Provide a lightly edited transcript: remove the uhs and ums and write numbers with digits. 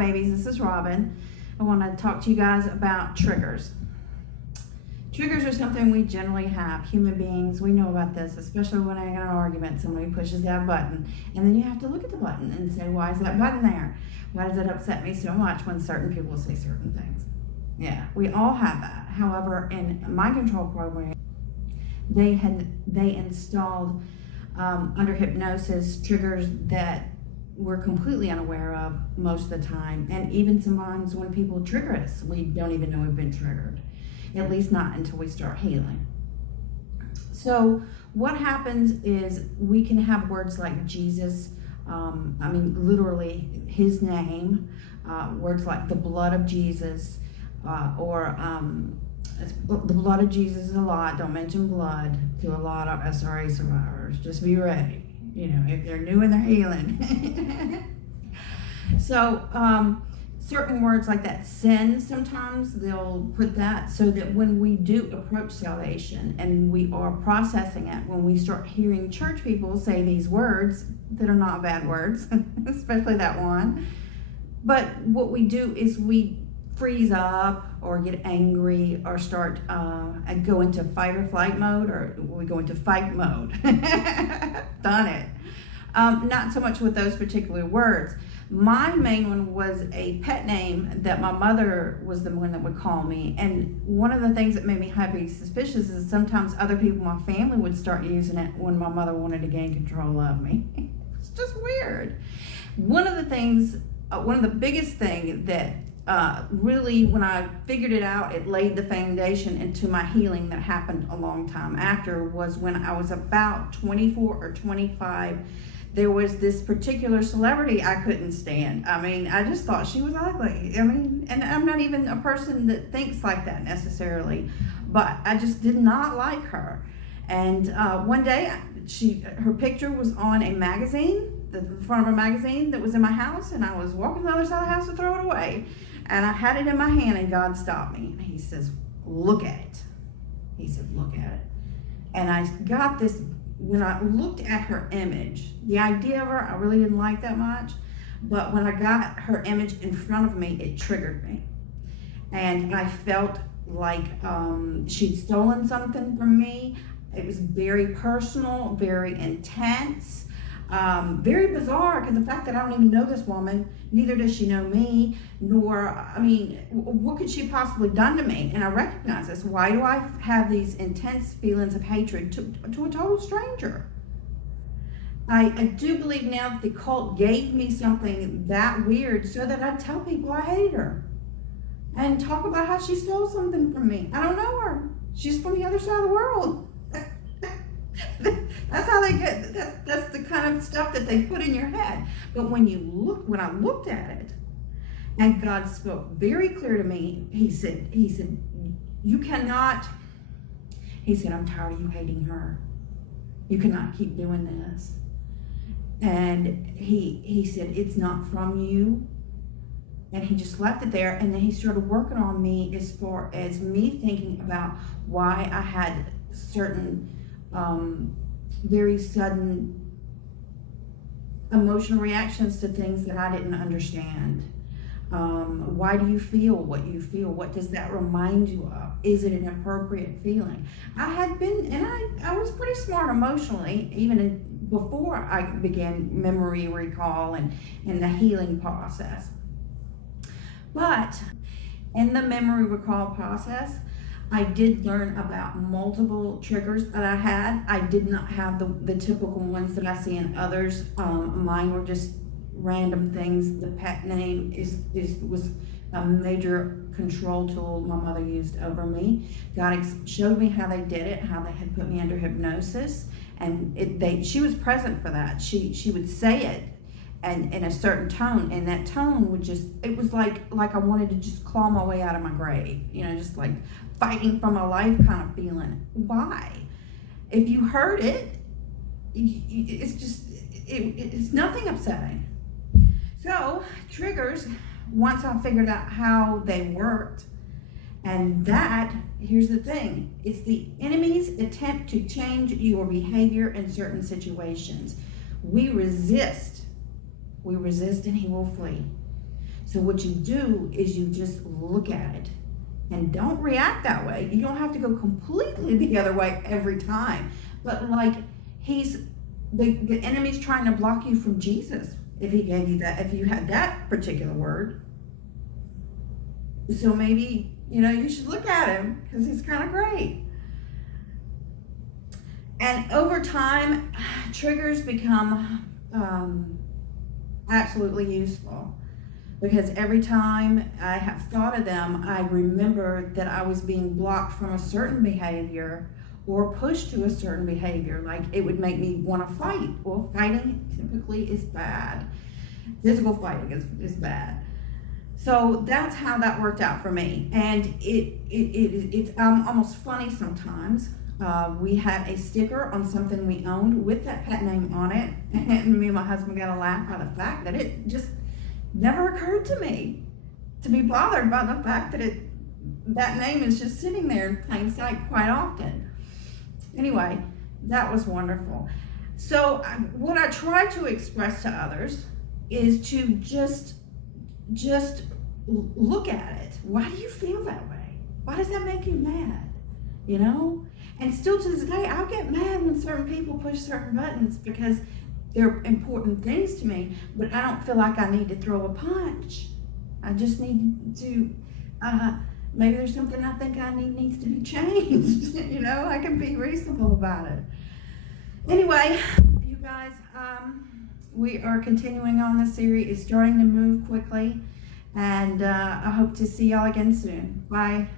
babies. This is Robyn. I want to talk to you guys about triggers. Triggers are something we generally have. Human beings, we know about this, especially when I get an argument, somebody pushes that button, and then you have to look at the button and say, why is that button there? Why does it upset me so much when certain people say certain things? Yeah, we all have that. However, in my control program, they installed under hypnosis triggers that we're completely unaware of most of the time, and even sometimes when people trigger us, we don't even know we've been triggered, at least not until we start healing. So what happens is we can have words like Jesus, literally his name, words like the blood of Jesus, or the blood of Jesus is a lot. Don't mention blood to a lot of SRA survivors. Just be ready, if they're new and they're healing. So certain words like that, sin, sometimes they'll put that so that when we do approach salvation and we are processing it, when we start hearing church people say these words that are not bad words, especially that one, but what we do is we freeze up or get angry or start and go into fight or flight mode, or we go into fight mode. Done it. Not so much with those particular words. My main one was a pet name that my mother was the one that would call me, and one of the things that made me highly suspicious is sometimes other people in my family would start using it when my mother wanted to gain control of me. It's just weird. One of the biggest thing that really, when I figured it out, it laid the foundation into my healing that happened a long time after, was when I was about 24 or 25. There was this particular celebrity I couldn't stand. I just thought she was ugly. And I'm not even a person that thinks like that necessarily, but I just did not like her. And one day, her picture was on a magazine, the front of a magazine that was in my house, and I was walking to the other side of the house to throw it away. And I had it in my hand, and God stopped me. He says, look at it. He said, look at it. And I got this, when I looked at her image, the idea of her, I really didn't like that much. But when I got her image in front of me, it triggered me. And I felt like she'd stolen something from me. It was very personal, very intense. Very bizarre, because the fact that I don't even know this woman, neither does she know me, nor, what could she possibly done to me? And I recognize this. Why do I have these intense feelings of hatred to a total stranger? I do believe now that the cult gave me something that weird so that I'd tell people I hate her and talk about how she stole something from me. I don't know her. She's from the other side of the world. That's how they get, that's the kind of stuff that they put in your head. But when I looked at it, and God spoke very clear to me, he said, you cannot, he said, I'm tired of you hating her. You cannot keep doing this. And he said, it's not from you. And he just left it there, and then he started working on me as far as me thinking about why I had certain very sudden emotional reactions to things that I didn't understand. Why do you feel what you feel? What does that remind you of? Is it an appropriate feeling? I had been, and I was pretty smart emotionally, even before I began memory recall and the healing process. But in the memory recall process, I did learn about multiple triggers that I had. I did not have the typical ones that I see in others. Mine were just random things. The pet name was a major control tool my mother used over me. God showed me how they did it, how they had put me under hypnosis, and she was present for that. She would say it and in a certain tone, and that tone would it was like I wanted to just claw my way out of my grave, just like fighting for my life kind of feeling. Why? If you heard it, it's nothing upsetting. So triggers, once I figured out how they worked, and here's the thing, it's the enemy's attempt to change your behavior in certain situations. We resist and he will flee. So what you do is you just look at it and don't react that way. You don't have to go completely the other way every time. But like the enemy's trying to block you from Jesus if he gave you that, if you had that particular word. So maybe, you should look at him because he's kind of great. And over time, triggers become absolutely useful, because every time I have thought of them, I remember that I was being blocked from a certain behavior or pushed to a certain behavior. Like it would make me want to fight. Well, fighting typically is bad. Physical fighting is bad. So that's how that worked out for me. And it's almost funny sometimes. We had a sticker on something we owned with that pet name on it, and me and my husband got a laugh by the fact that it just never occurred to me to be bothered by the fact that that name is just sitting there in plain sight quite often. Anyway, that was wonderful. So what I try to express to others is to just look at it. Why do you feel that way? Why does that make you mad? And still to this day, I'll get mad when certain people push certain buttons because they're important things to me, but I don't feel like I need to throw a punch. I just need to, maybe there's something I think I needs to be changed. I can be reasonable about it. Anyway, you guys, we are continuing on this series. It's starting to move quickly, and I hope to see y'all again soon. Bye.